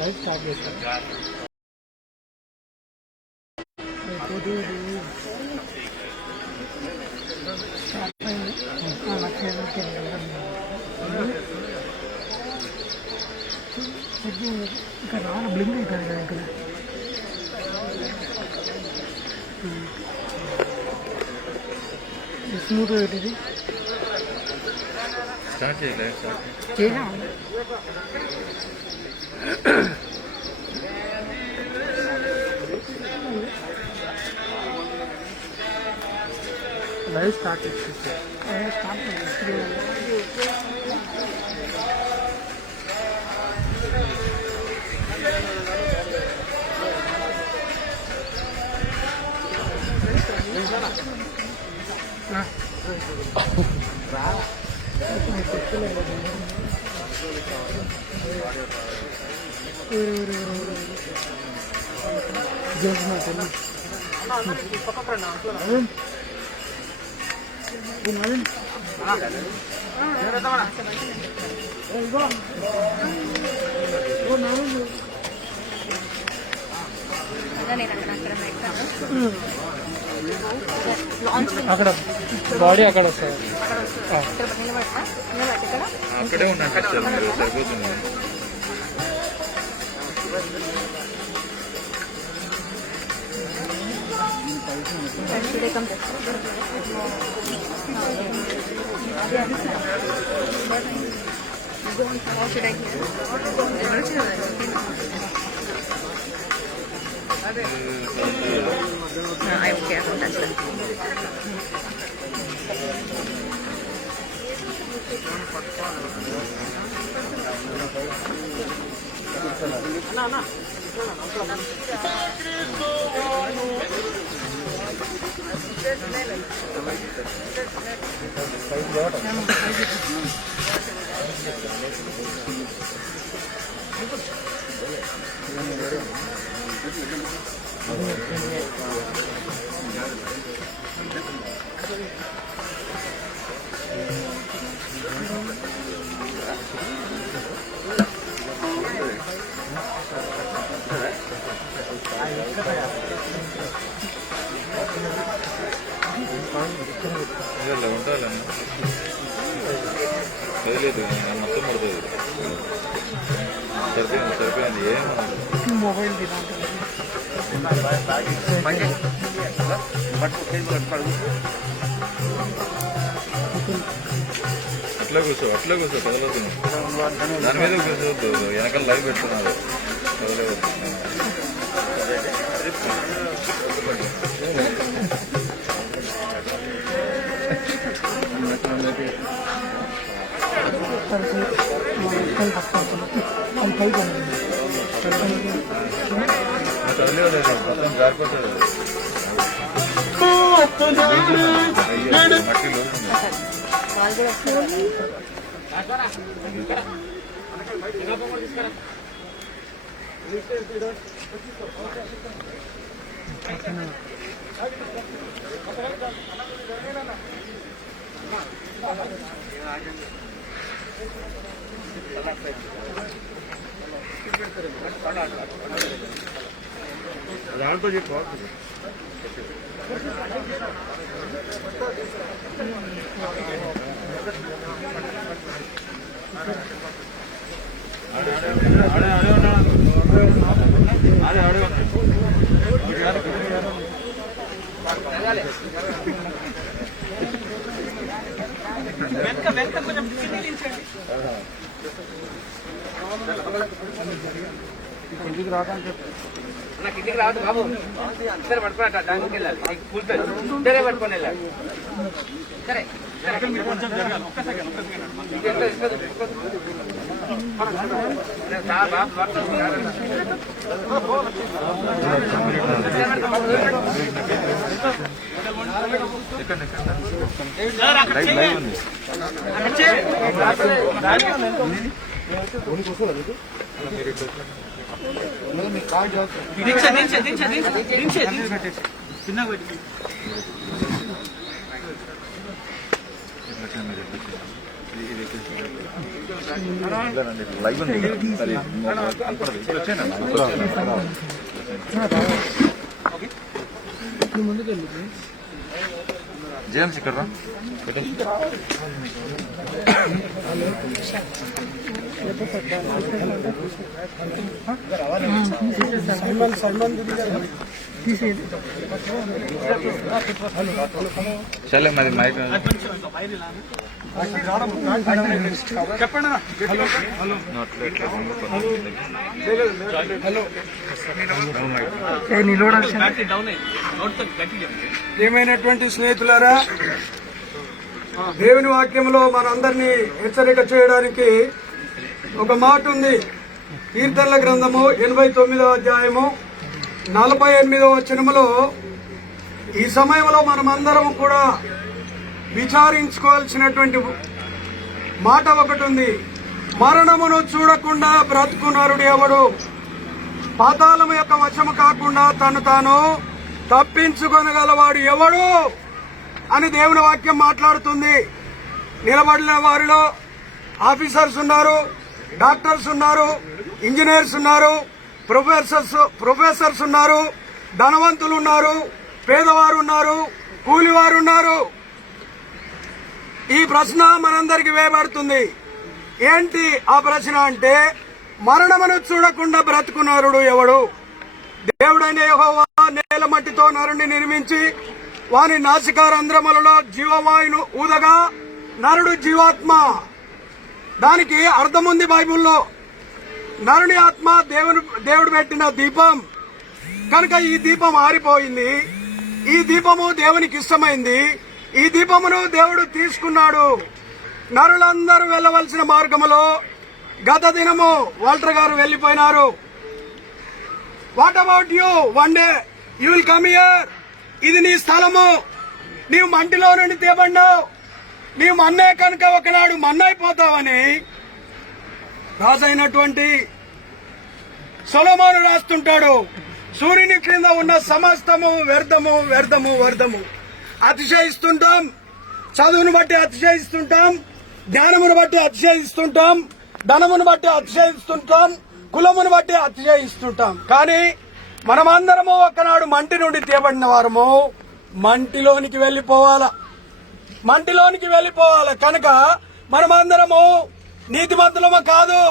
Live start చేస్తాను. ఇంకా రాను బ్లింక్ అవుతుంది కదా ఇక్కడ. స్మూత్ పెట్టింది చేయనా లైవ్ స్టార్ట్ చేసి అక్కడ బాడీ అక్కడ వస్తుంది. అక్కడే ఉన్నాను సరిపోతుంది. I don't care. That's it. ఉంటాను లేదు మొత్తం పడుతుంది. సరిపోయింది ఏం మొబైల్ అట్లా కూర్చో కదలదు. దాని మీద కూర్చోవద్దు, వెనకాల లైవ్ పెడుతున్నారు కదలవద్దు. మొత్తం జారిపోతుంది. మట్టిలో దాంతో చెప్పు కొంచెం కిందికి రావడానికి చెప్పు. కిందికి రావద్దు బాబు, ఇద్దరు పట్టుకున్నట్టు దానికి వెళ్ళాలి. ఫుల్ పేరు ఇద్దరే పట్టుకొని వెళ్ళాలి. సరే చిన్న లైవ్ ఉంది సరే ఇప్పుడు వచ్చాను జేమ్స్ ఇక్కడ రా చలే మరి మైక్ ఏమైనటువంటి స్నేహితులారా, దేవుని వాక్యంలో మనందరినీ హెచ్చరిక చేయడానికి ఒక మాట ఉంది. కీర్తనల గ్రంథము 89వ అధ్యాయము 48వ వచనములో ఈ సమయంలో మనమందరం కూడా విచారించుకోవాల్సినటువంటి మాట ఒకటి ఉంది. మరణమును చూడకుండా బ్రతుకు నరుడు ఎవడు? పాతాళము యొక్క వశము కాకుండా తను తాను తప్పించుకొనగలవాడు ఎవడు అని దేవుని వాక్యం మాట్లాడుతుంది. నిలబడిన వారిలో ఆఫీసర్స్ ఉన్నారు, డాక్టర్స్ ఉన్నారు, ఇంజనీర్స్ ఉన్నారు, ప్రొఫెసర్స్ ఉన్నారు, ధనవంతులు ఉన్నారు, పేదవారు ఉన్నారు, కూలివారు ఉన్నారు. ఈ ప్రశ్న మనందరికి వేయబడుతుంది. ఏంటి ఆ ప్రశ్న అంటే, మరణమును చూడకుండా బ్రతుకునరుడు ఎవడు? దేవుడైన యెహోవా నేల మట్టితో నరుని నిర్మించి వాని నాసికారంధ్రములలో జీవవాయును ఊదగా నరుడు జీవాత్మ. దానికి అర్థముంది బైబిల్లో. నరుని ఆత్మ దేవుడు పెట్టిన దీపం కనుక ఈ దీపం ఆరిపోయింది. ఈ దీపము దేవునికి ఇష్టమైంది. ఈ దీపమును దేవుడు తీసుకున్నాడు. నరులందరూ వెళ్లవలసిన మార్గములో గత దినము వాల్టర్ గారు వెళ్లిపోయినారు. What about you? One day you will come here. ఇది నీ స్థలము. నీవు మంటిలో నుండి తేబడినావు. నీవు మన్నే కనుక ఒకనాడు మన్నైపోతావని రాజైనటువంటి సొలొమోను రాస్తుంటాడు. సూర్యుని క్రింద ఉన్న సమస్తము వ్యర్థము, వ్యర్థము, వ్యర్థము. అతిశయిస్తుంటాం, చదువును బట్టి అతిశయిస్తుంటాం, జ్ఞానమును బట్టి అతిశయిస్తుంటాం, ధనమును బట్టి అతిశయిస్తుంటాం, కులమును బట్టి అతిశయిస్తుంటాం. కానీ మనమందరము ఒకనాడు మంటి నుండి తేబడిన వారము మంటిలోనికి వెళ్లిపోవాలా. మంటిలోనికి వెళ్లిపోవాలి కనుక మనమందరము నీతిమంతులము కాదు.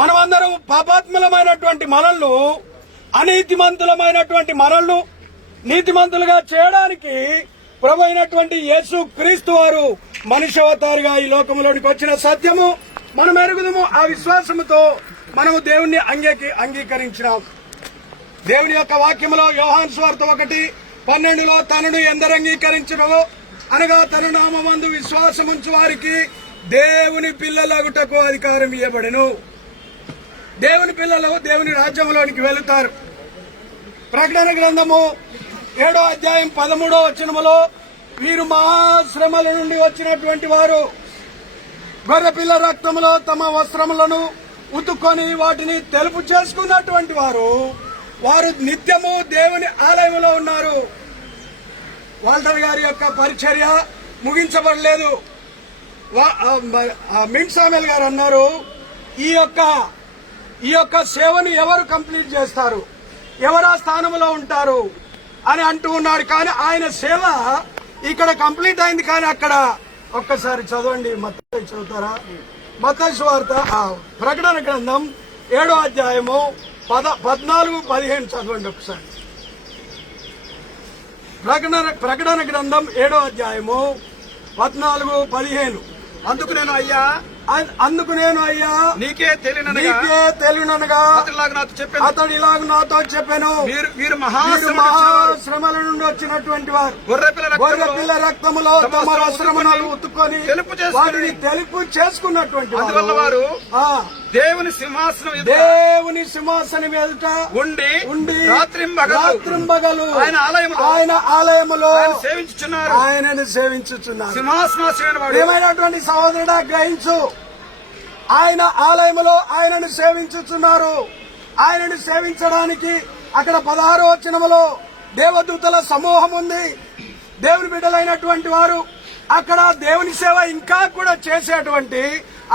మనమందరం పాపాత్ములమైనటువంటి మనల్ని, అనీతిమంతులమైనటువంటి మనల్ని నీతిమంతులుగా చేయడానికి ప్రభు అయినటువంటి యేసు క్రీస్తు వారు మనుష్యావతారిగా ఈ లోకంలోనికి వచ్చిన సత్యము మనం ఎరుగుదము. ఆ విశ్వాసముతో మనము దేవుణ్ణి అంగీకరించినాం. దేవుని యొక్క వాక్యములో యోహాను సువార్త 1:12 తనను ఎందరు అంగీకరించును అనగా తన నామమందు విశ్వాసముంచు వారికి దేవుని పిల్లలగుటకు అధికారం ఇవ్వబడెను. దేవుని పిల్లలు దేవుని రాజ్యంలోనికి వెళుతారు. ప్రకటన గ్రంథము 7వ అధ్యాయం 13వ వచనములో వీరు మహాశ్రమల నుండి వచ్చినటువంటి వారు గొర్రెపిల్ల రక్తములో తమ వస్త్రములను ఉతుక్కొని వాటిని తెలుపు చేసుకున్నటువంటి వారు నిత్యము దేవుని ఆలయంలో ఉన్నారు. వాల్టర్ గారి యొక్క పరిచర్య ముగించబడలేదు. మింట్సామెల్ గారు అన్నారు, ఈ యొక్క సేవను ఎవరు కంప్లీట్ చేస్తారు, ఎవరు ఆ స్థానంలో ఉంటారు అని అంటూ ఉన్నాడు. కానీ ఆయన సేవ ఇక్కడ కంప్లీట్ అయింది. కానీ అక్కడ ఒక్కసారి చదవండి, మత్తయి చదువుతారా? మత్తయి సువార్త ప్రకటన గ్రంథం 7వ అధ్యాయము 14-15 చదవండి ఒకసారి. ప్రకటన గ్రంథం 7వ అధ్యాయము 14-15. అందుకు నేను అయ్యా నీకే తెలియననగా అతడు ఇలాగ నాతో చెప్పాను, వీరు మహాశ్రమల నుండి వచ్చినటువంటి వారు గొర్రెపిల్ల రక్తములో తమ వస్త్రములను ఉతుక్కొని వాటిని తెలుపు చేసుకున్నటువంటి వారు దేవుని సింహాసనం ఎదుట ఉండి రాత్రింబగలు ఆయన ఆలయములో ఆయనను సేవించుచున్నారు. ఏమైనటువంటి సహోదరుడా గ్రహించు, ఆయన ఆలయములో ఆయనను సేవించుచున్నారు. ఆయనను సేవించడానికి అక్కడ 16వ వచనములో దేవదూతల సమూహం ఉంది. దేవుని బిడ్డలైనటువంటి వారు అక్కడ దేవుని సేవ ఇంకా కూడా చేసేటువంటి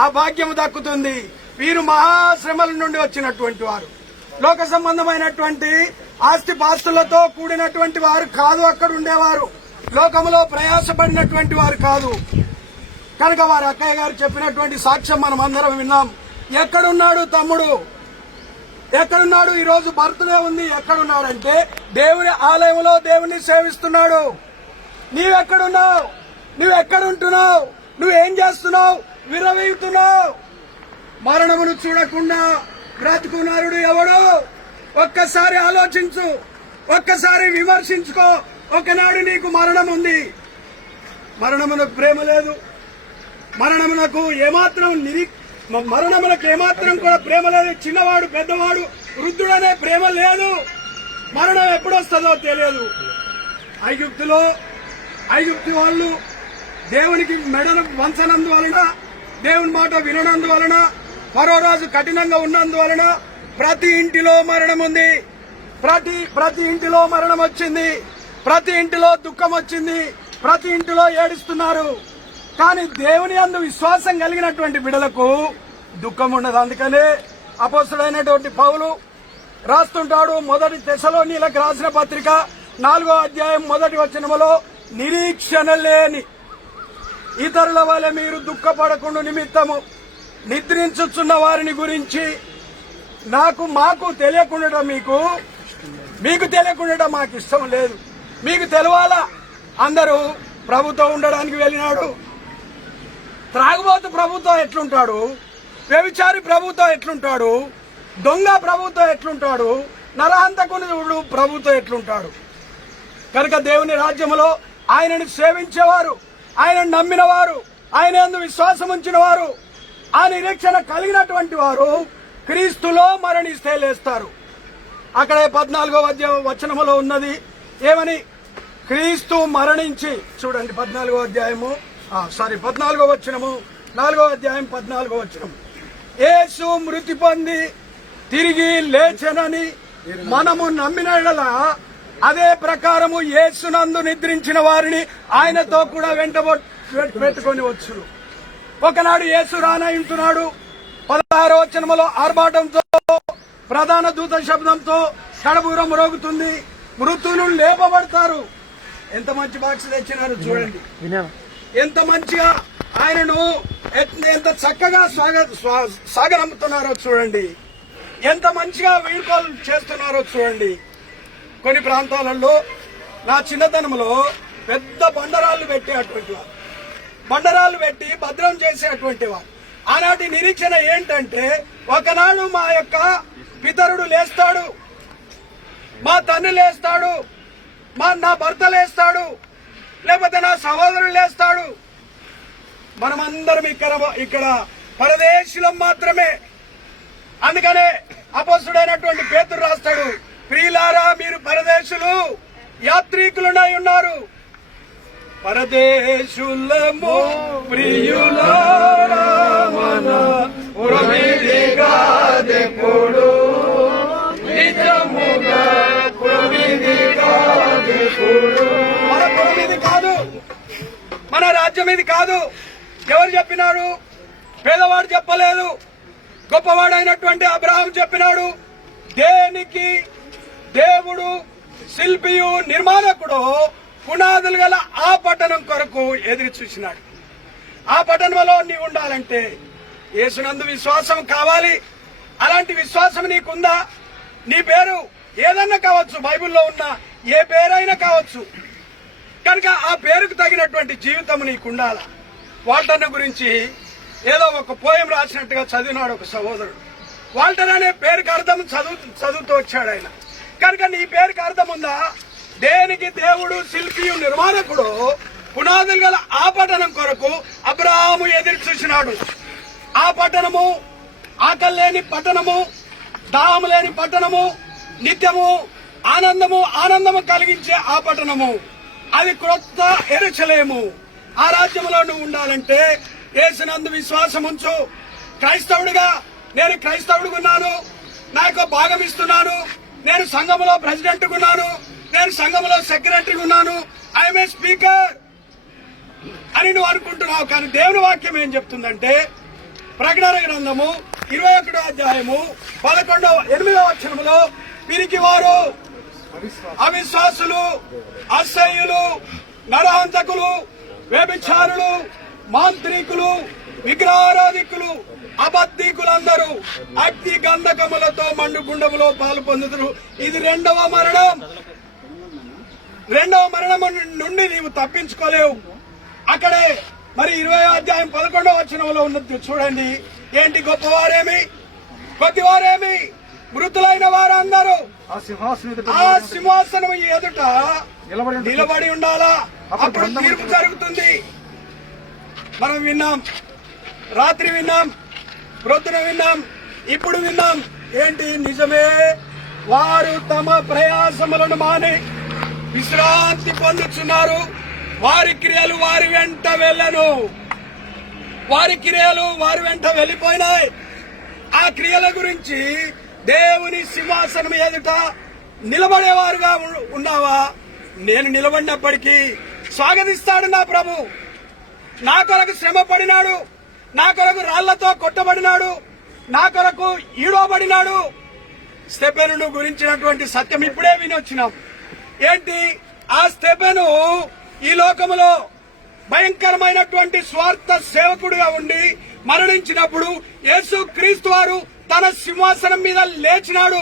ఆ భాగ్యం దక్కుతుంది. వీరు మహాశ్రమల నుండి వచ్చినటువంటి వారు, లోక సంబంధమైనటువంటి ఆస్తి పాస్తులతో కూడినటువంటి వారు కాదు. అక్కడ ఉండేవారు లోకములో ప్రయాసపడినటువంటి వారు కాదు. కనుక వారి అక్కయ్య గారు చెప్పినటువంటి సాక్ష్యం మనం అందరం విన్నాం. ఎక్కడున్నాడు తమ్ముడు, ఎక్కడున్నాడు? ఈ రోజు బర్త్డే ఉంది. ఎక్కడున్నాడంటే దేవుని ఆలయంలో దేవుణ్ణి సేవిస్తున్నాడు. నీవెక్కడున్నావు? నువ్వెక్కడుంటున్నావు? నువ్వేం చేస్తున్నావు? విరవీగుతున్నావు. మరణమును చూడకుండా బ్రతుకున్నారుడు ఎవడు? ఒక్కసారి ఆలోచించు, ఒక్కసారి విమర్శించుకో. ఒకనాడు నీకు మరణం ఉంది. మరణమునకు ప్రేమ లేదు. మరణమునకు ఏమాత్రం కూడా ప్రేమ లేదు. చిన్నవాడు, పెద్దవాడు, వృద్ధుడనే ప్రేమ లేదు. మరణం ఎప్పుడొస్తుందో తెలియదు. ఐగుప్తు వాళ్ళు దేవునికి మెడను వంచనందువలన, దేవుని మాట విననందువలన, ఫరో రాజు కఠినంగా ఉన్నందువలన ప్రతి ఇంటిలో మరణం ఉంది. ప్రతి ఇంటిలో మరణం వచ్చింది. ప్రతి ఇంటిలో దుఃఖం వచ్చింది. ప్రతి ఇంటిలో ఏడుస్తున్నారు. కానీ దేవుని యందు విశ్వాసం కలిగినటువంటి బిడ్డలకు దుఃఖం ఉండదు. అందుకనే అపోస్తలుడైనటువంటి పౌలు రాస్తుంటాడు, మొదటి తెస్సలోనీయులకు రాసిన పత్రిక 4వ అధ్యాయం 1వ వచనములో, నిరీక్షణ లేని ఇతరుల వలె మీరు దుఃఖపడకుండా నిమిత్తము నిద్రించుచున్న వారిని గురించి మాకు తెలియకుండా మీకు తెలియకుండా మాకు ఇష్టం లేదు. మీకు తెలవాలా? అందరూ ప్రభుతో ఉండడానికి వెళ్ళినాడు. త్రాగుబోతు ప్రభుతో ఎట్లుంటాడు? వ్యభిచారి ప్రభుతో ఎట్లుంటాడు? దొంగ ప్రభుతో ఎట్లుంటాడు? నరహంతకుడు ప్రభుతో ఎట్లుంటాడు? కనుక దేవుని రాజ్యములో ఆయనను సేవించేవారు, ఆయనను నమ్మిన వారు, ఆయన యందు విశ్వాసం ఉంచిన వారు, ఆ నిరీక్షణ కలిగినటువంటి వారు క్రీస్తులో మరణిస్తే లేస్తారు. అక్కడే 14వ వచనములో ఉన్నది ఏమని? క్రీస్తు మరణించి, చూడండి 14వ అధ్యాయము 14వ వచనము, 4వ అధ్యాయం 14వ వచనం. యేసు మృతి పొంది తిరిగి లేచెనని మనము నమ్మిన యెడల అదే ప్రకారము యేసునందు నిద్రించిన వారిని ఆయనతో కూడా వెంట పెట్టుకొని వచ్చును. ఒకనాడు యేసు రానయుంటున్నాడు. 16వ వచనములో ఆర్భాటంతో, ప్రధాన దూత శబ్దంతో కడబూరం మ్రోగుతుంది. మృతులు లేపబడతారు. ఎంత మంచి బాక్స్ తెచ్చినారు చూడండి. ఎంత మంచిగా ఆయనను ఎంత చక్కగా సాగనంపుతున్నారో చూడండి. ఎంత మంచిగా వీడ్కోలు చేస్తున్నారో చూడండి. కొన్ని ప్రాంతాలలో నా చిన్నతనంలో పెద్ద బండరాళ్లు పెట్టేటువంటి వారు, బండరాళ్లు పెట్టి భద్రం చేసేటువంటి వారు. ఆనాటి నిరీక్షణ ఏంటంటే, ఒకనాడు మా యొక్క పితరుడు లేస్తాడు, మా తండ్రి లేస్తాడు, నా భర్త లేస్తాడు, లేకపోతే నా సహోదరుడు లేస్తాడు. మనమందరం ఇక్కడ పరదేశులం మాత్రమే. అందుకనే అపోస్తుడైనటువంటి పేతురు రాస్తాడు, ప్రియులారా మీరు పరదేశులు, యాత్రికులునై ఉన్నారు. పరదేశులము ప్రియులారా మన పురమిదిగాదెప్పుడు, నిజముగా పురమిదిగాదెప్పుడు. మన పురమిది కాదు, మన రాజ్యం ఇది కాదు. ఎవరు చెప్పినారు? పేదవాడు చెప్పలేదు, గొప్పవాడైనటువంటి అబ్రహాం చెప్పినాడు. దేనికి దేవుడు శిల్పియు నిర్మాణకుడు పునాదులు గల ఆ పట్టణం కొరకు ఎదురు చూసినాడు. ఆ పట్టణంలో నీవు ఉండాలంటే యేసునందు విశ్వాసం కావాలి. అలాంటి విశ్వాసం నీకుందా? నీ పేరు ఏదన్నా కావచ్చు, బైబిల్లో ఉన్న ఏ పేరైనా కావచ్చు. కనుక ఆ పేరుకు తగినటువంటి జీవితం నీకుండాల. వాల్టర్ గురించి ఏదో ఒక పోయం రాసినట్టుగా చదివినాడు ఒక సహోదరుడు. వాల్టర్ అనే పేరుకి అర్థం చదువుతూ వచ్చాడు ఆయన. కనుక నీ పేరుకి అర్థం ఉందా? దేనికి దేవుడు శిల్పియు నిర్మాణకుడు పునాదులు గల ఆ పట్టణం కొరకు అబ్రహాము ఎదురు చూసినాడు. ఆ పట్టణము ఆకలి లేని పట్టణము, దాహము లేని పట్టణము, నిత్యము ఆనందము కలిగించే ఆ పట్టణము. అది క్రొత్త యెరూషలేము. ఆ రాజ్యంలో నువ్వు ఉండాలంటే యేసునందు విశ్వాసం ఉంచు. క్రైస్తవుడిగా నేను క్రైస్తవుడుగున్నాను, నాకు భాగం ఇస్తున్నాను, నేను సంఘములో ప్రెసిడెంట్ ఉన్నాను, నేను సంఘములో సెక్రటరీ ఉన్నాను, ఐఎమ్ ఏ స్పీకర్, అని నువ్వు అనుకుంటున్నావు. కానీ దేవుని వాక్యం ఏం చెప్తుందంటే ప్రకటన గ్రంథము 21వ అధ్యాయము 8వ వచనములో వీరికి వారు అవిశ్వాసులు, అసహ్యులు, నరహంతకులు, వ్యభిచారులు, మాంత్రికులు, విగ్రహారాధికులు, అబద్ధికులందరూ అగ్ని గంధకములతో మండుగుండములో పాలు పొందుతారు. ఇది రెండవ మరణం. రెండవ మరణం నుండి నీవు తప్పించుకోలేవు. అక్కడే మరి 20వ అధ్యాయం 11వ వచనంలో ఉన్నది చూడండి. ఏంటి గొప్పవారేమి కొద్దివారేమి మృతులైన వారందరూ ఆ సింహాసనం ఎదుట నిలబడి ఉండాలా. అప్పుడు తీర్పు జరుగుతుంది. మనం విన్నాం, రాత్రి విన్నాం, ప్రొద్దున విన్నాం, ఇప్పుడు విన్నాం. ఏంటి నిజమే, వారు తమ ప్రయాసములను మాని విశ్రాంతి పొందుతున్నారు. వారి క్రియలు వారి వెంట వెళ్ళను. వారి క్రియలు వారి వెంట వెళ్ళిపోయినాయి. ఆ క్రియల గురించి దేవుని సింహాసనం ఎదుట నిలబడేవారుగా ఉన్నావా? నేను నిలబడినప్పటికీ స్వాగతిస్తాడు నా ప్రభు. నా కొరకు శ్రమ పడినాడు, నా కొరకు రాళ్లతో కొట్టబడినాడు, నా కొరకు ఈడవబడినాడు. స్టెఫెనును గురించినటువంటి సత్యం ఇప్పుడే వినొచ్చినాం. ఏంటి ఆ స్టెఫెను ఈ లోకములో భయంకరమైనటువంటి స్వార్థ సేవకుడుగా ఉండి మరణించినప్పుడు యేసు క్రీస్తు వారు తన సింహాసనం మీద లేచినాడు.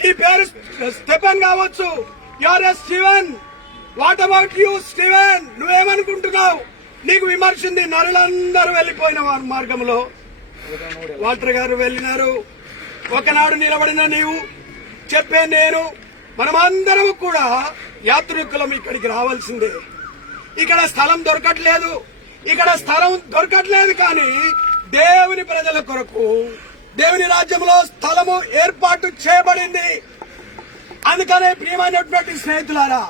నీ పేరు స్టెఫెన్ కావచ్చు, your a Steven. What about you Steven? నువ్వేమనుకుంటున్నావు? నీకు విమర్శింది నరులందరూ వెళ్లిపోయిన వారి మార్గంలో వాల్టర్ గారు వెళ్ళినారు. ఒకనాడు నిలబడిన నీవు, చెప్పే నేను, మనమందరం కూడా యాత్రికులం ఇక్కడికి రావాల్సిందే. ఇక్కడ స్థలం దొరకట్లేదు. కానీ దేవుని ప్రజల కొరకు దేవుని రాజ్యంలో స్థలము ఏర్పాటు చేయబడింది. అందుకనే ప్రియమైనటువంటి స్నేహితులారా,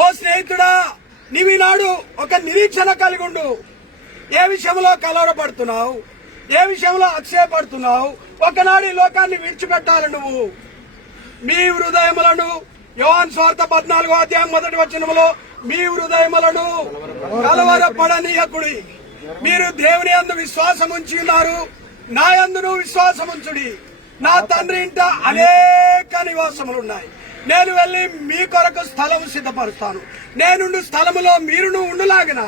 ఓ స్నేహితుడా, నీవినాడు ఒక నిరీక్షణ కలిగి ఉండు. ఏ విషయంలో కలవరపడుతున్నావు, ఏ విషయంలో అక్షయపడుతున్నావు? ఒకనాడు ఈ లోకాన్ని విడిచిపెట్టాలి నువ్వు. మీ హృదయములను, యోహాను సువార్త 14వ అధ్యాయం 1వ వచనములో, మీ హృదయములను కలవరపడనీయకుడి. మీరు దేవుని యందు విశ్వాసం ఉంచి ఉన్నారు, నా యందును విశ్వాసం ఉంచుడి. నా తండ్రి ఇంట అనేక నివాసములున్నాయి. నేను వెళ్లి మీ కొరకు స్థలము సిద్ధపరుస్తాను. నేనుండు స్థలములో మీరును ఉండులాగిన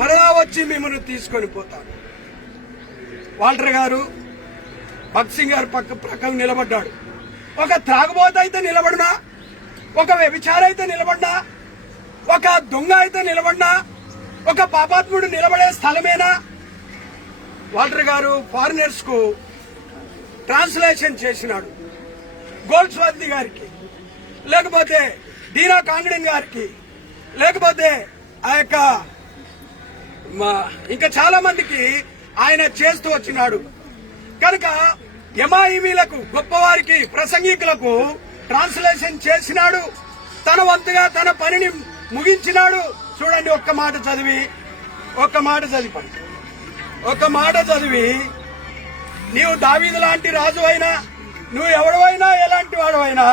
మరలా వచ్చి మిమ్మల్ని తీసుకొని పోతాను. వాల్టర్ గారు భగత్ సింగ్ గారు ప్రక్కన నిలబడ్డాడు. ఒక త్రాగుబోతు అయితే నిలబడినా, ఒక వ్యభిచారి అయితే నిలబడినా, ఒక దొంగ అయితే నిలబడినా, ఒక పాపాత్ముడు నిలబడే స్థలమేనా? వాల్టర్ గారు ఫారినర్స్ కు ట్రాన్స్లేషన్ చేసినాడు. గోల్డ్స్వర్త్ గారికి, లేకపోతే డీనా కాంగ్డెన్ గారికి, లేకపోతే ఆ యొక్క ఇంకా చాలా మందికి ఆయన చేస్తూ వచ్చినాడు. కనుక ఎమాయిమీలకు, గొప్పవారికి, ప్రసంగికులకు ట్రాన్స్లేషన్ చేసినాడు. తన వంతుగా తన పనిని ముగించినాడు. చూడండి, ఒక్క మాట చదివి నీవు దావీదు లాంటి రాజు అయినా, నువ్వు ఎవడవైనా, ఎలాంటి వాడవైనా,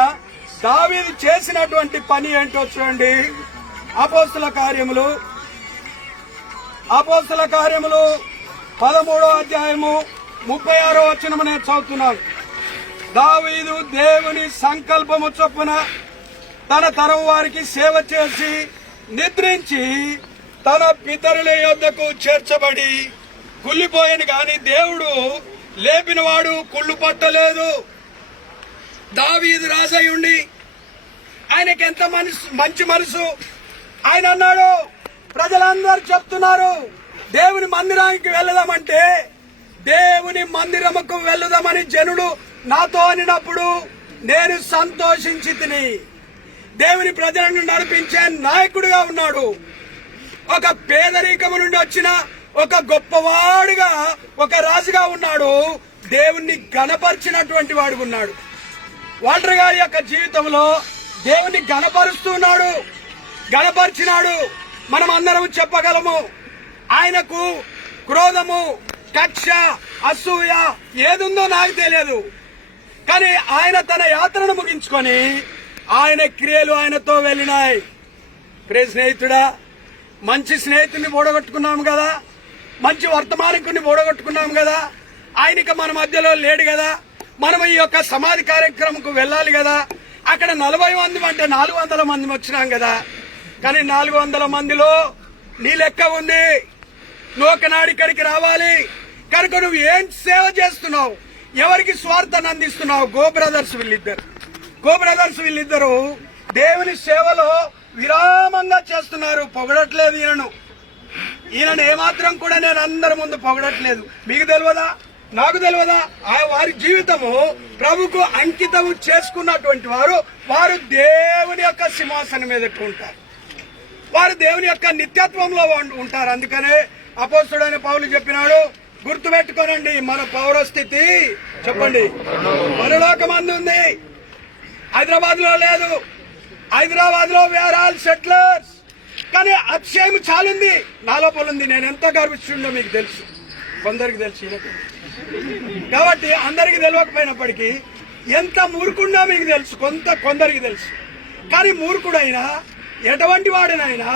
దావీదు చేసినటువంటి పని ఏంటో చూడండి. అపోస్తల కార్యములు 13వ అధ్యాయము 36వ వచనము నేను చదువుతున్నాను. దావీదు దేవుని సంకల్పము చొప్పున తన తరం వారికి సేవ చేసి నిద్రించి తన పితరుల యొద్దకు చేర్చబడి కుళ్ళిపోయాను గాని దేవుడు లేపినవాడు కుళ్ళు పట్టలేదు. దావీదు రాజై ఉండి ఆయనకెంత మంచి మనసు. ఆయన అన్నాడు, ప్రజలందరూ చెప్తున్నారు దేవుని మందిరానికి వెళ్దామంటే, దేవుని మందిరముకు వెళ్దామని జనుడు నాతో అనినప్పుడు నేను సంతోషించి తిని. దేవుని ప్రజలను నడిపించే నాయకుడిగా ఉన్నాడు. ఒక పేదరికము నుండి వచ్చిన ఒక గొప్పవాడుగా, ఒక రాజుగా ఉన్నాడు. దేవుణ్ణి గణపరిచినటువంటి వాడు ఉన్నాడు. వాల్టర్ గారి యొక్క జీవితంలో దేవుని గణపరిచినాడు. మనం అందరం చెప్పగలము. ఆయనకు క్రోధము, కక్ష, అసూయ ఏదుందో నాకు తెలియదు. కానీ ఆయన తన యాత్రను ముగించుకొని ఆయన క్రియలు ఆయనతో వెళ్ళినాయి. ప్రియ స్నేహితుడా, మంచి స్నేహితుడిని ఓడగొట్టుకున్నాం కదా, మంచి వర్తమానికుడిని ఓడగొట్టుకున్నాం కదా, ఆయనకి మన మధ్యలో లేడు కదా. మనం ఈ యొక్క సమాధి కార్యక్రమంకు వెళ్ళాలి కదా. అక్కడ 40 మంది అంటే 400 మంది వచ్చినాం కదా. కానీ 400 మందిలో నీ లెక్క ఉంది. నువ్వు ఒకనాడు ఇక్కడికి రావాలి కనుక నువ్వు ఏం సేవ చేస్తున్నావు, ఎవరికి స్వార్థాన్ని అందిస్తున్నావు? గో బ్రదర్స్ వీళ్ళిద్దరు దేవుని సేవలో విరామంగా చేస్తున్నారు. పొగడట్లేదు ఈయనను ఏమాత్రం కూడా నేను అందరి ముందు పొగడట్లేదు. మీకు తెలియదా, నాకు తెలియదా? వారి జీవితము ప్రభుకు అంకితం చేసుకున్నటువంటి వారు దేవుని యొక్క సింహాసనం మీద ఉంటారు. వారు దేవుని యొక్క నిత్యత్వంలో ఉంటారు. అందుకనే అపోస్తుడైన పౌలు చెప్పినాడు, గుర్తుపెట్టుకోనండి, మన పౌరస్థితి చెప్పండి పరలోకమందు ఉంది, హైదరాబాద్ లో లేదు. హైదరాబాద్ లో వేర్ ఆల్ సెటిలర్స్. కానీ అతిశయం చాలుంది నా లోపల ఉంది. నేను ఎంత గర్విస్తుండో మీకు తెలుసు, కొందరికి తెలుసు, కాబట్టి అందరికి తెలియకపోయినప్పటికీ ఎంత మూర్ఖుండో మీకు తెలుసు, కొందరికి తెలుసు. కానీ మూర్ఖుడైనా ఎటువంటి వాడినైనా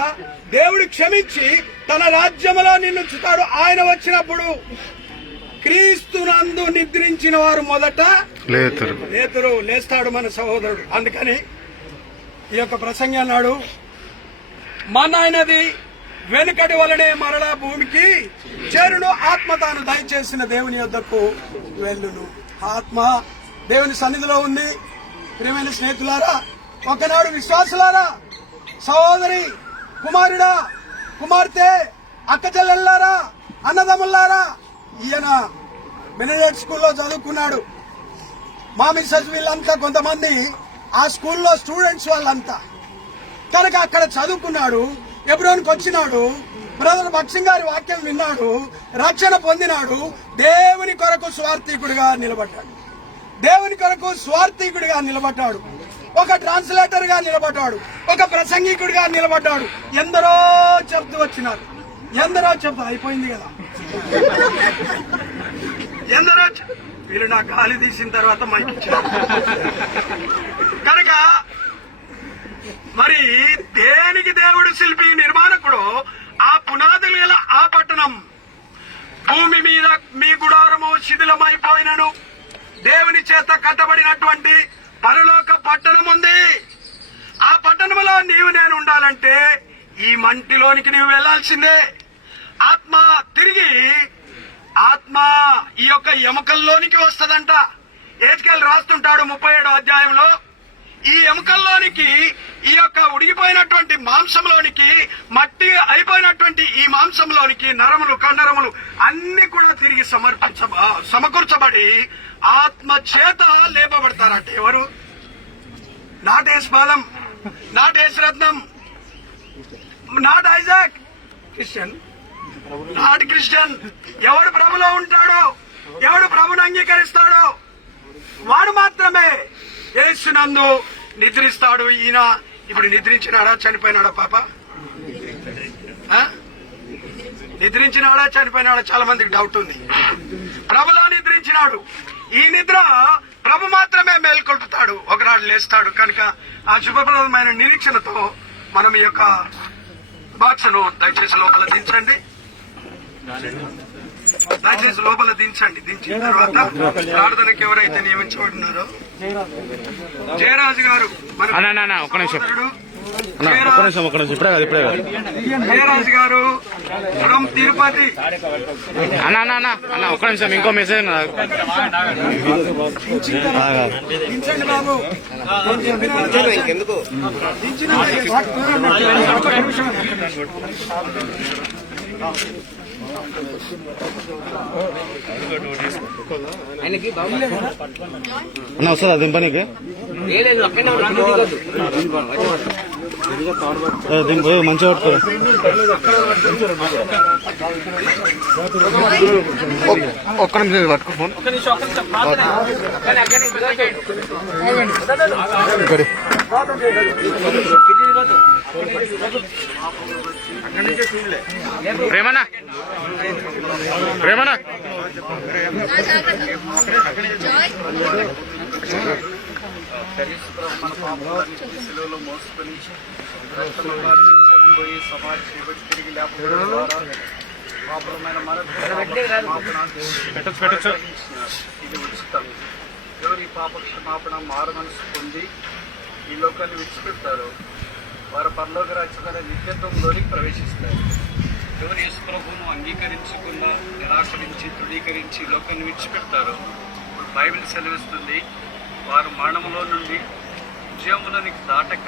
దేవుడు క్షమించి తన రాజ్యములో నిన్నుంచుతాడు. ఆయన వచ్చినప్పుడు క్రీస్తునందు నిద్రించిన వారు మొదట లేస్తాడు మన సహోదరుడు. అందుకని ఈ యొక్క ప్రసంగి అన్నాడు, మనైనది వెనుకటి వలనే మరలా భూమికి చేరును, ఆత్మ తాను దయచేసిన దేవుని యొద్దకు వెళ్ళును. ఆత్మ దేవుని సన్నిధిలో ఉంది. ప్రియమైన స్నేహితులారా, ఒకనాడు విశ్వాసులారా, సహోదరి, కుమారుడా, కుమార్తె, అక్క చెల్లెల్లారా, అన్నదమ్ములారా, ఈయన బెనెడిక్ట్ స్కూల్లో చదువుకున్నాడు. మా మిస్సెస్ వీళ్ళంతా కొంతమంది ఆ స్కూల్లో స్టూడెంట్స్ వాళ్ళంతా కనుక అక్కడ చదువుకున్నాడు. ఎబ్రోన్కి వచ్చినాడు. బ్రదర్ భక్సింగ్ గారి వాక్యం విన్నాడు, రక్షణ పొందినాడు. దేవుని కొరకు స్వార్థికుడిగా నిలబడ్డాడు. ఒక ట్రాన్స్లేటర్ గా నిలబడ్డాడు, ఒక ప్రసంగికుడిగా నిలబడ్డాడు. ఎందరో చెప్తూ వచ్చినారు, అయిపోయింది కదా. ఎందరో వీళ్ళు నా గాలి తీసిన తర్వాత మైక్ ఇచ్చారు కనుక మరి దేనికి దేవుడు శిల్పి నిర్మాణకుడు, ఆ పునాదులు గల ఆ పట్టణం భూమి మీద మీ గుడారము శిథిలమైపోయినను దేవుని చేత కట్టబడినటువంటి పరలోక పట్టణం ఉంది. ఆ పట్టణంలో నీవు నేను ఉండాలంటే ఈ మంటిలోనికి నీవు వెళ్లాల్సిందే. ఆత్మ ఈ యొక్క ఎముకల్లోనికి వస్తదంట. ఏజ్కేల్ రాస్తుంటాడు 37వ అధ్యాయంలో, ఈ ఎముకల్లోనికి, ఈ యొక్క ఉడిగిపోయినటువంటి మాంసంలోనికి, మట్టి అయిపోయినటువంటి ఈ మాంసంలోనికి నరములు, కండరములు అన్ని కూడా తిరిగి సమకూర్చబడి ఆత్మ చేత లేపబడతారంటే ఎవరు? Not Yesupalem, not Yesuratnam, not Isaac, not Christian. ఎవడు ప్రభులో ఉంటాడో, ఎవడు ప్రభుని అంగీకరిస్తాడో వాడు మాత్రమే యేసునందు నిద్రిస్తాడు. ఈయన ఇప్పుడు నిద్రించినాడా, చనిపోయినాడా? పాప నిద్రించినాడా, చనిపోయినాడా? చాలా మందికి డౌట్ ఉంది. ప్రభులో నిద్రించినాడు. ఈ నిద్ర ప్రభు మాత్రమే మేల్కొల్పుతాడు, ఒకనాడు లేస్తాడు. కనుక ఆ శుభప్రదమైన నిరీక్షణతో మనం ఈ యొక్క బాక్స్ను దయచేసి లోపల దించండి. దించిన తర్వాత ప్రార్థనకి ఎవరైతే నియమించబడినారో జయరాజు గారు, జయరాజు గారు ఫ్రమ్ తిరుపతి. ఒక్క నిమిషం, ఇంకో మెసేజ్ దించండి బాబు. ఆయనకి బాగుంది వస్తుందా దింపనీకి? మంచిగా పట్టుకో. ఒక్క నిమిషం పట్టుకో ఫోన్. ప్రేమనా మన పాప మోసుకొని పోయి సమాధి చేయబడి తిరిగి లేకపోవడం ద్వారా పాపమైన మనకు ఇది ఉచితం. ఎవరి పాప క్షమాపణ మారుమనసు పొంది ఈ లోకాన్ని విడిచిపెడతారు వారు పరలోక రాజ్యమైన నిత్యత్వంలోనికి ప్రవేశిస్తారు. ఎవరు యేసు ప్రభువును అంగీకరించకుండా నిరాకరించి తృణీకరించి లోకాన్ని విడిచిపెడతారో బైబిల్ సెలవిస్తుంది వారు మరణంలో నుండి జీవములోనికి దాటక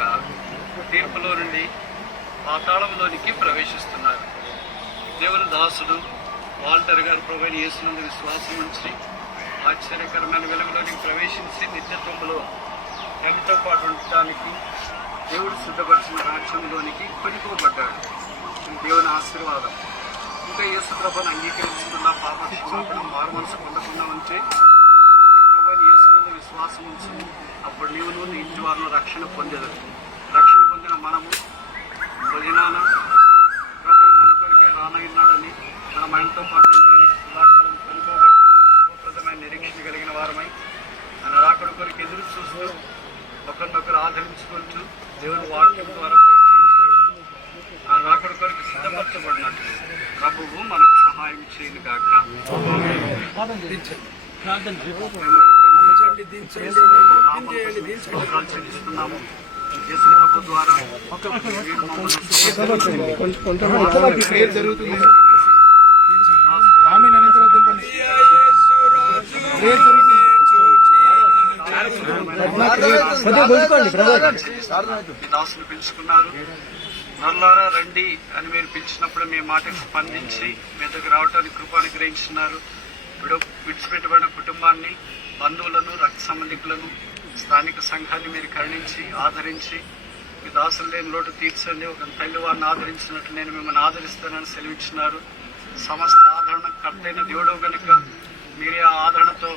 తీర్పులో నుండి పాతాళంలోనికి ప్రవేశిస్తున్నారు. దేవుని దాసుడు వాల్టర్ గారు ప్రభువైన యేసునందు విశ్వాసం ఉంచి ఆశ్చర్యకరమైన వెలుగులోనికి ప్రవేశించి నిత్యత్వంలో తనతో పాటు ఉండటానికి దేవుడు సిద్ధపరిచిన రాజ్యంలోనికి కొనుక్కోబడ్డాడు. దేవుని ఆశీర్వాదం. ఇంకా యేసు ప్రభువును అంగీకరించకుండా పాప క్షమాపణ మారుమనసు పొందకుండా ఉంటే ప్రభువైన యేసునందు విశ్వాసం ఉంచి అప్పుడు నీవును నీ ఇంటి వారిలో రక్షణ పొందేది. రక్షణ పొందిన మనము భజనాన ప్రభువు మన కొరికే రానయ్యున్నాడని మనం ఆయనతో పాటు ఉండడానికి సదాకాలం కొనుక్కోబడ్డామని శుభప్రదమైన నిరీక్షణ కలిగిన వారమై ఆయన రాకడ కొరికి ఎదురు చూస్తూ ఒకరినొకరు ఆదరించుకుంటూ దేవుని వాక్యం ద్వారా ప్రోత్సహించబడుతూ ఆ రాకడ కొరికి సిద్ధపరచబడినట్టు ప్రభువు మనకు సహాయం చేయను గాక. చెల్లిస్తున్నాము యేసు ప్రభు ద్వారా దాసులు పిలుచుకున్నారు. నల్లారా రండి అని మీరు పిలిచినప్పుడు మీ మాటకు స్పందించి మీ దగ్గర రావడానికి కృప అనుగ్రహించున్నారు. విడిచిపెట్టబడిన కుటుంబాన్ని, బంధువులను, రక్త సంబంధికులను, స్థానిక సంఘాన్ని మీరు కరుణించి ఆదరించి మీ దాసులు లేని లోటు తీర్చండి. ఒక తల్లి వారిని ఆదరించినట్లు నేను మిమ్మల్ని ఆదరిస్తానని సెలవిచ్చినారు. సమస్త ఆదరణ కర్తైన దేవుడు గనుక మీరే ఆ ఆదరణతో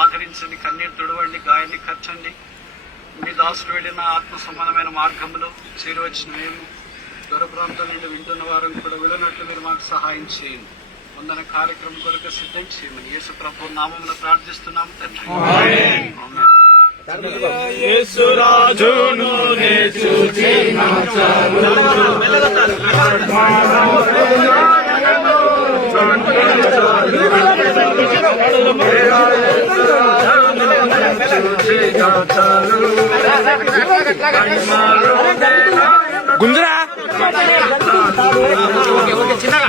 ఆదరించండి, కన్నీరు తుడవండి, గాయాన్ని ఖర్చండి. మీ దాసులు వెళ్ళిన ఆత్మ సమానమైన మార్గంలో చేరువచ్చిన మేము దూర ప్రాంతం నుండి వింటున్న వారం కూడా వెళ్ళినట్లు మీరు మాకు సహాయం చేయండి. ముందన కార్యక్రమం కొరకు సిద్ధం చేయమని యేసు ప్రభు నామమున ప్రార్థిస్తున్నాము తండ్రి. గుంజరా చిన్నగా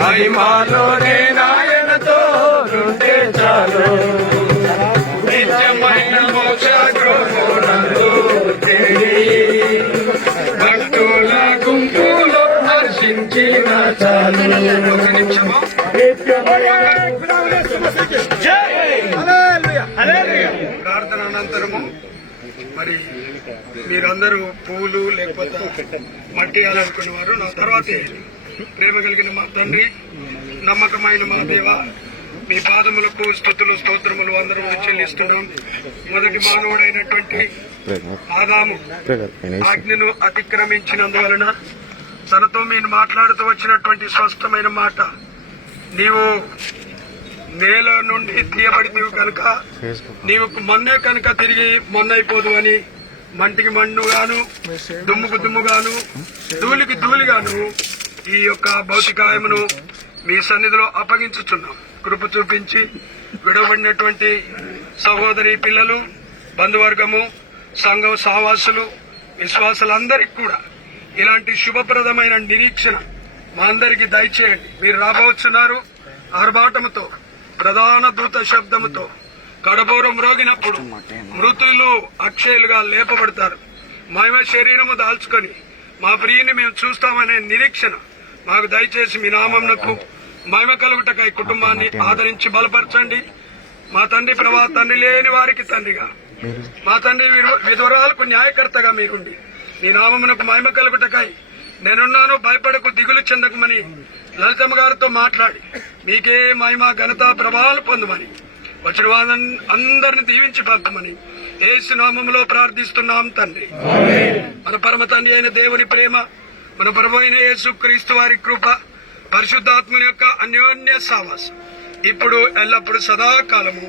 మహిమాలోనే నాయనతో ఉంటే చాలు నిత్యమైన మోక్ష గృహమునందు భక్తుల గుంపులో హర్షించిన చాలు. ప్రార్థన అనంతరము మరి మీరందరూ పూలు లేకపోతే మట్టి వేయాలనుకునే వారు నా తర్వాత ప్రేమ కలిగిన మా తండ్రి, నమ్మకమైన మా దేవ, మీ పాదములకు స్తుతులు స్తోత్రములు అందరూ చెల్లిస్తున్నాం. మొదటి మానవుడైనటువంటి ఆదాము ఆజ్ఞను అతిక్రమించినందువలన తనతో మీరు మాట్లాడుతూ వచ్చినటువంటి స్పష్టమైన మాట, నీవు నేల నుండి తీయబడితివి కనుక నీవు మొన్నే కనుక తిరిగి మొన్నైపోదు అని మంటికి మన్నుగాను దుమ్ముకు దుమ్ముగాను ధూళికి ధూళిగాను ఈ యొక్క భౌతికాయమును మీ సన్నిధిలో అప్పగించుచున్నాం. కృప చూపించి విడవబడినటువంటి సహోదరి పిల్లలు, బంధువర్గము, సంఘం సావాసులు, విశ్వాసులందరికీ కూడా ఇలాంటి శుభప్రదమైన నిరీక్షణ మా అందరికీ దయచేయండి. మీరు రాబోతున్నారు. ఆర్భాటముతో, ప్రధాన దూత శబ్దముతో కడబోరం మ్రోగినప్పుడు మృతులు అక్షయులుగా లేపబడతారు. మహిమ శరీరము దాల్చుకొని మా ప్రియుని మేము చూస్తామనే నిరీక్షణ మాకు దయచేసి మీ నామమునకు మహిమ కలుగుటకై కుటుంబాన్ని ఆదరించి బలపరచండి. మా తండ్రి ప్రభా, తండ్రి లేని వారికి తండ్రిగా, మా తండ్రి విధవరాలకు న్యాయకర్తగా మీరుండి మీ నామమునకు మహిమ కలుగుటకై నేనున్నాను, భయపడకు, దిగులు చెందకమని లలితమ్మ గారితో మాట్లాడి మీకే మహిమ ఘనత ప్రభావాలు పొందమని వచ్చిన అందరిని దీవించి పంపమని యేసు నామములో ప్రార్థిస్తున్నాం తండ్రి. మన పరమ తండ్రి అయిన దేవుని ప్రేమ, మన ప్రభు అయిన యేసు క్రీస్తు వారి కృప, పరిశుద్ధాత్మని యొక్క అన్యోన్య సావాసం ఇప్పుడు ఎల్లప్పుడు సదాకాలము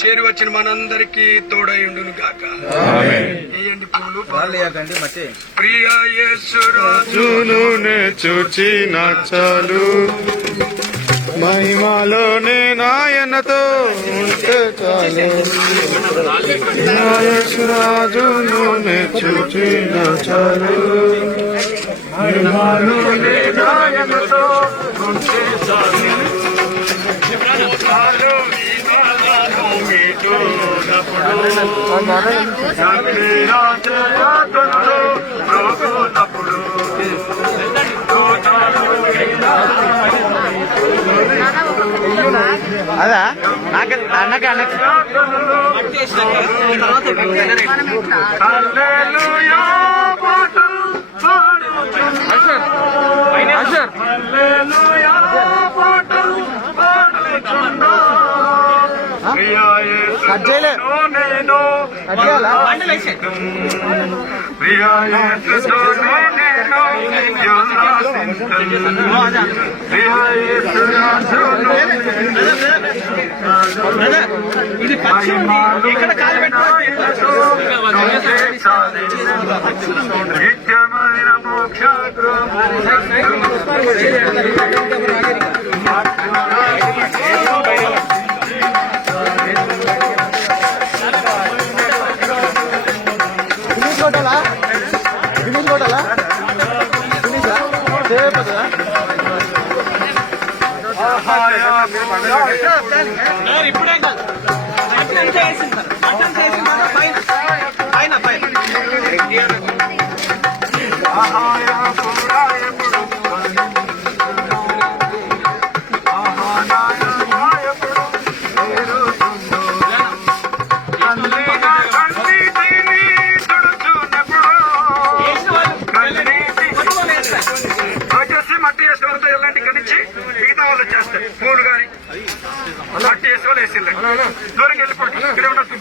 చేరి వచ్చిన మనందరికీ తోడయుండును గాక. వేయండి పూలు. ప్రియ యేసు రాజును చూచి నాచాలు మహిమలోనే నాయనతో ఉంటే చాలు. యేసురాజును చూచి నాచాలు మహిమలోనే నాయనతో ఉంటే చాలు. అదా నాకు అన్నకి అన్నకి ఇది ఇక్కడ కాలు నిత్యమైన మోక్ష ఇప్పుడే కాదు పైన మట్టి వేసిన వాళ్ళతో ఎలాంటి కనిచ్చి మిగతా వాళ్ళు వచ్చేస్తారు. పూలు గాని మట్టి వేసి వాళ్ళు వేసి దూరం వెళ్ళిపోండి. ఇక్కడ ఉండదు.